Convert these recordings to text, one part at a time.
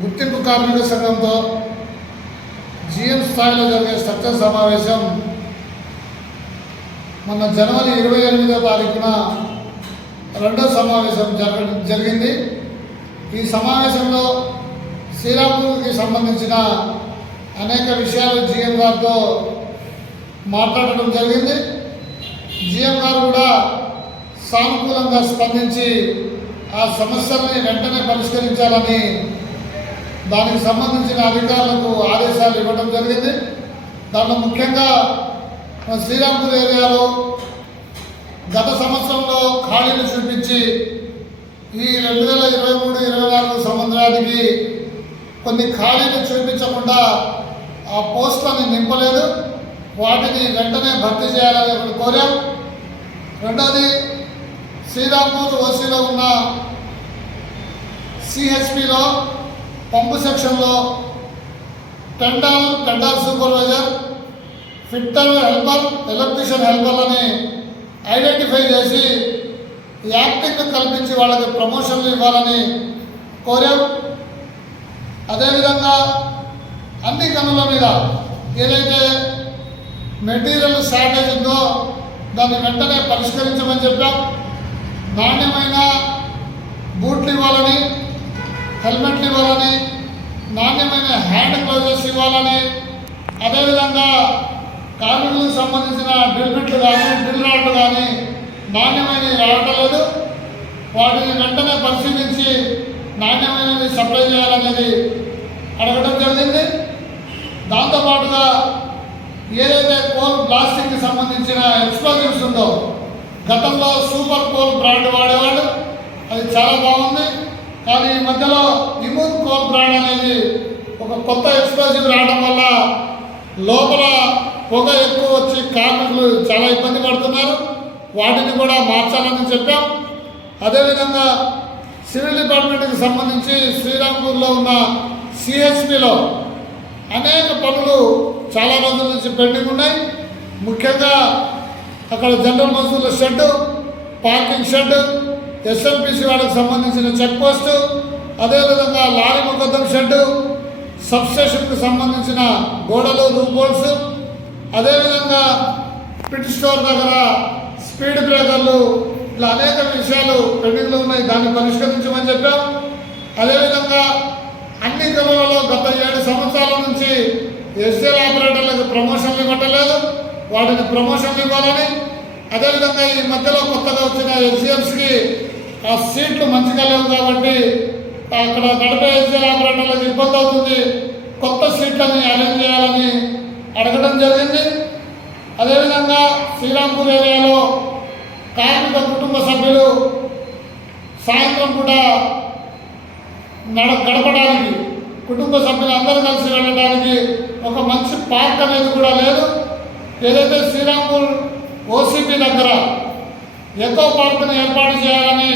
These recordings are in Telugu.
గుర్తింపు కార్మిక సంఘంతో జీఎం స్థాయిలో జరిగే స్ట్రక్చర్ సమావేశం మొన్న జనవరి 28వ తారీఖున రెండో సమావేశం జరిగింది. ఈ సమావేశంలో శ్రీరాంపూర్కి సంబంధించిన అనేక విషయాలు జీఎం గారితో మాట్లాడడం జరిగింది. జీఎం గారు కూడా సానుకూలంగా స్పందించి ఆ సమస్యల్ని వెంటనే పరిష్కరించాలని దానికి సంబంధించిన అధికారులకు ఆదేశాలు ఇవ్వడం జరిగింది. దాంట్లో ముఖ్యంగా శ్రీరాంపూర్ ఏరియాలో గత సంవత్సరంలో ఖాళీలు చూపించి ఈ 2023-24 సంవత్సరానికి కొన్ని ఖాళీలు చూపించకుండా ఆ పోస్టులను నింపలేదు. వాటిని వెంటనే భర్తీ చేయాలని కోరాం. రెండోది, శ్రీరాంపూర్ ఓసీలో ఉన్న సిహెచ్పిలో పంపు సెక్షన్లో tender supervisor, fitter helper, electrician హెల్పర్లని ఐడెంటిఫై చేసి యాక్టింగ్ కల్పించి వాళ్ళకి ప్రమోషన్లు ఇవ్వాలని కోరాం. అదేవిధంగా అన్ని గనుల మీద ఏదైతే మెటీరియల్ షార్టేజ్ ఉందో దాన్ని వెంటనే పరిష్కరించమని చెప్పాం. నాణ్యమైన బూట్లు ఇవ్వాలని, హెల్మెట్లు ఇవ్వాలని, నాణ్యమైన హ్యాండ్ గ్లౌజెస్ ఇవ్వాలని, అదేవిధంగా కార్మికులకు సంబంధించిన డ్రిల్ బిట్లు కానీ డ్రిల్ రాడ్లు కానీ నాణ్యమైనవి రావటం లేదు. వాటిని వెంటనే పరిశీలించి నాణ్యమైనది సప్లై చేయాలనేది అడగడం జరిగింది. దాంతోపాటుగా ఏదైతే కోల్ ప్లాస్టిక్కి సంబంధించిన ఎక్స్ప్లోజివ్స్ ఉందో గతంలో సూపర్ కోల్ బ్రాండ్ వాడేవాడు, అది చాలా బాగుంది. కానీ ఈ మధ్యలో ఇమూన్ కోల్ బ్రాండ్ అనేది ఒక కొత్త ఎక్స్ప్లోజివ్ రావడం వల్ల లోపల పొగ ఎక్కువ వచ్చి కార్మికులు చాలా ఇబ్బంది పడుతున్నారు. వాటిని కూడా మార్చాలని చెప్పాం. అదేవిధంగా సివిల్ డిపార్ట్మెంట్కి సంబంధించి శ్రీరాంపూర్లో ఉన్న సిహెచ్పిలో అనేక పనులు చాలా రోజుల నుంచి పెండింగ్ ఉన్నాయి. ముఖ్యంగా అక్కడ జనరల్ మజూర్ల షెడ్, పార్కింగ్ షెడ్, ఎస్ఎంపిసి వాళ్ళకి సంబంధించిన చెక్ పోస్టు, అదేవిధంగా లారీ ముఖద్దం షెడ్డు, సబ్స్టేషన్కి సంబంధించిన గోడలు, రూప్ బోర్డ్స్, అదేవిధంగా పిట్ స్టోర్ దగ్గర స్పీడ్ బ్రేకర్లు, ఇలా అనేక విషయాలు పెండింగ్లో ఉన్నాయి. దాన్ని పరిష్కరించమని చెప్పాం. అదేవిధంగా అన్ని గనులలో గత 7 సంవత్సరాల నుంచి ఎస్ఎల్ ఆపరేటర్లకు ప్రమోషన్లు ఇవ్వట్లేదు, వాటిని ప్రమోషన్లు ఇవ్వాలని, అదేవిధంగా ఈ మధ్యలో కొత్తగా వచ్చిన ఎస్సిఎఫ్స్కి ఆ సీట్లు మంచిగా లేవు కాబట్టి అక్కడ నడిపే ఎస్ఎల్ ఆపరేటర్లకు ఇబ్బంది అవుతుంది, కొత్త సీట్లని అరేంజ్ చేయాలని అడగడం జరిగింది. అదేవిధంగా శ్రీరాంపూర్ ఏరియాలో కార్మిక కుటుంబ సభ్యులు సాయంత్రం పూట గడపడానికి, కుటుంబ సభ్యులు అందరూ కలిసి వెళ్ళడానికి ఒక మంచి పార్క్ అనేది కూడా లేదు. ఏదైతే శ్రీరాంపూర్ ఓసీపీ దగ్గర ఎకో పార్క్ని ఏర్పాటు చేయాలని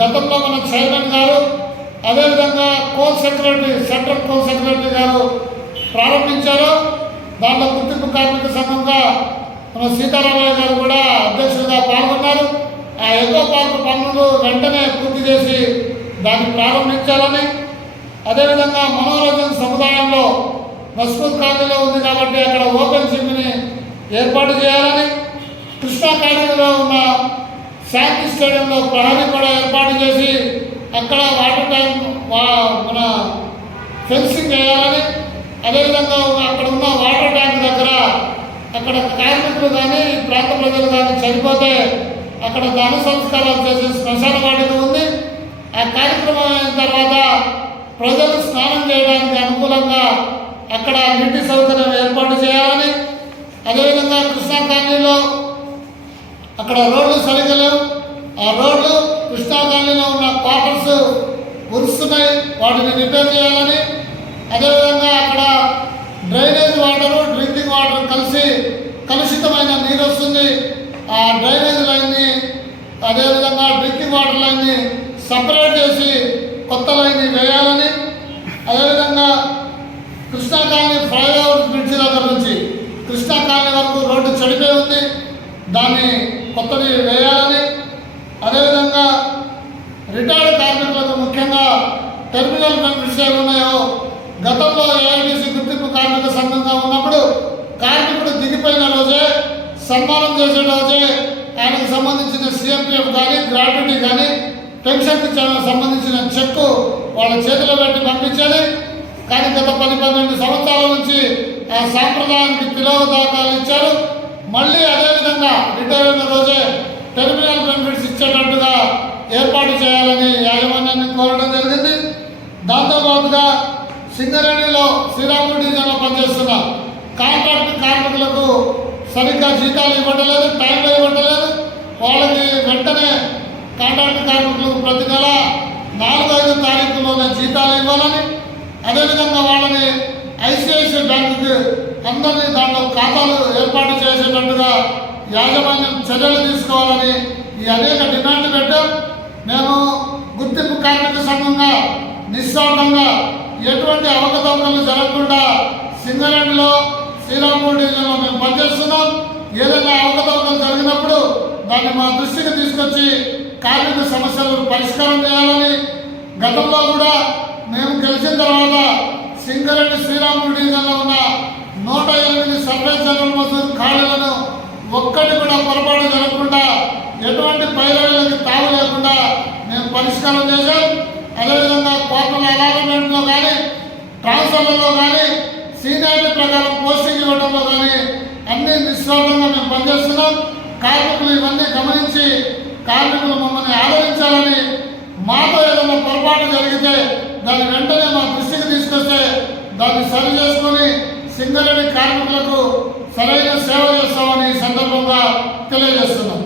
గతంలో మన చైర్మన్ గారు, అదేవిధంగా coal secretary, central coal secretary గారు ప్రారంభించారు. దాంట్లో గుర్తింపు కార్మిక సంఘంగా మన సీతారామయ్య గారు కూడా అధ్యక్షులుగా పాల్గొన్నారు. ఆ ఎకో పార్క్ పనులు వెంటనే పూర్తి చేసి దాన్ని ప్రారంభించాలని, అదేవిధంగా మనోరంజన్ సముదాయంలో మస్కూర్ కాలనీలో ఉంది కాబట్టి అక్కడ ఓపెన్ జిమ్ని ఏర్పాటు చేయాలని, కృష్ణా కాలనీలో ఉన్న శాంతి స్టేడియంలో ప్రహరీ కూడా ఏర్పాటు చేసి అక్కడ వాటర్ ట్యాంక్ మన ఫెన్సింగ్ వేయాలని, అదేవిధంగా అక్కడ ఉన్న వాటర్ ట్యాంక్ దగ్గర అక్కడ కార్మికులు కానీ ప్రాంత ప్రజలు కానీ చనిపోతే అక్కడ దాన సంస్కారాలు చేసే శ్మశాన వాటిక ఉంది. ఆ కార్యక్రమం అయిన తర్వాత ప్రజలు స్నానం చేయడానికి అనుకూలంగా అక్కడ నీటి సౌకర్యం ఏర్పాటు చేయాలని, అదేవిధంగా కృష్ణా కాలనీలో అక్కడ రోడ్లు సరిగ్గా లేవు, ఆ రోడ్లు కృష్ణా కాలనీలో ఉన్న క్వార్టర్స్ ఉరుస్తున్నాయి, వాటిని రిపేర్ చేయాలని, అదేవిధంగా అక్కడ డ్రైనేజ్ వాటరు, డ్రింకింగ్ వాటర్ కలిసి కలుషితమైన నీరు వస్తుంది. ఆ డ్రైనేజ్ లైన్ని, అదేవిధంగా డ్రింకింగ్ వాటర్ లైన్ని సపరేట్ చేసి కొత్త లైన్ని వేయాలని, అదేవిధంగా కృష్ణా కాలనీ ఫ్లైఓవర్ బ్రిడ్జి దగ్గర నుంచి కృష్ణా కాలనీ వరకు రోడ్డు చెడిపోయి ఉంది, దాన్ని కొత్తది వేయాలని, అదేవిధంగా రిటైర్డ్ కార్మికులకు ముఖ్యంగా టెర్మినల్ బెనిఫిట్స్ ఏమున్నాయో గతంలో ఏఐటీసీ గుర్తింపు కార్మిక సంఘంగా ఉన్నప్పుడు కార్మికుడు దిగిపోయిన రోజే సన్మానం చేసే రోజే ఆయనకు సంబంధించిన సిఎంపిఎఫ్ కానీ గ్రాట్యుటీ కానీ పెన్షన్కి సంబంధించిన చెక్కు వాళ్ళ చేతిలో పెట్టి పంపించేది. కానీ గత 10-12 సంవత్సరాల నుంచి ఆ సాంప్రదాయానికి తిలోదాకాలు ఇచ్చారు. మళ్ళీ అదేవిధంగా రిటైర్ అయిన రోజే టెర్మినల్ బెనిఫిట్స్ ఇచ్చేటట్టుగా ఏర్పాటు చేయాలని యాజమాన్యాన్ని కోరడం జరిగింది. దాంతోపాటుగా సింగరేణిలో శ్రీరాంపూర్ డివిజన్లో పనిచేస్తున్న కాంట్రాక్ట్ కార్మికులకు సరిగ్గా జీతాలు ఇవ్వట్లేదు, టైంలో ఇవ్వట్లేదు. వాళ్ళకి వెంటనే కాంట్రాక్ట్ కార్మికులకు ప్రతి నెల 4-5 తారీఖుల్లోనే జీతాలు ఇవ్వాలని, అదేవిధంగా వాళ్ళని ఐసిఐసిఐ బ్యాంకుకి అందరినీ దాంట్లో ఖాతాలు ఏర్పాటు చేసేటట్టుగా యాజమాన్యం చర్యలు తీసుకోవాలని ఈ అనేక డిమాండ్లు పెట్టాం. మేము గుర్తింపు కార్మిక సంఘంగా నిస్వార్థంగా ఎటువంటి అవకతవకలు జరగకుండా సింగరేణిలో శ్రీరాంపూర్ డివిజన్లో మేము పనిచేస్తున్నాం. ఏదైనా అవకతవకలు జరిగినప్పుడు దాన్ని మా దృష్టికి తీసుకొచ్చి కార్మిక సమస్యలను పరిష్కారం చేయాలని, గతంలో కూడా మేము గెలిచిన తర్వాత సింగరేణి శ్రీరాంపూర్ డివిజన్లో ఉన్న 108 సర్వీస్ జనరల్ మజూర్ ఖాళీలను ఒక్కటి కూడా పొరపాటు జరగకుండా ఎటువంటి పైరవీలకు తావు లేకుండా మేము పరిష్కారం చేశాం. అదేవిధంగా కోర్టుల అలాట్మెంట్లో కానీ ట్రాన్స్ఫర్లలో కానీ సీనియారిటీ ప్రకారం పోస్టింగ్ ఇవ్వడంలో కానీ అన్ని నిస్వార్థంగా మేము పనిచేస్తున్నాం. కార్మికులు ఇవన్నీ గమనించి కార్మికులు మమ్మల్ని ఆదరించాలని, మాతో ఏదైనా పొరపాటు జరిగితే దాన్ని వెంటనే మా దృష్టికి తీసుకొస్తే దాన్ని సరి చేసుకొని సింగరేణి కార్మికులకు సరైన సేవ చేస్తామని ఈ సందర్భంగా తెలియజేస్తున్నాం.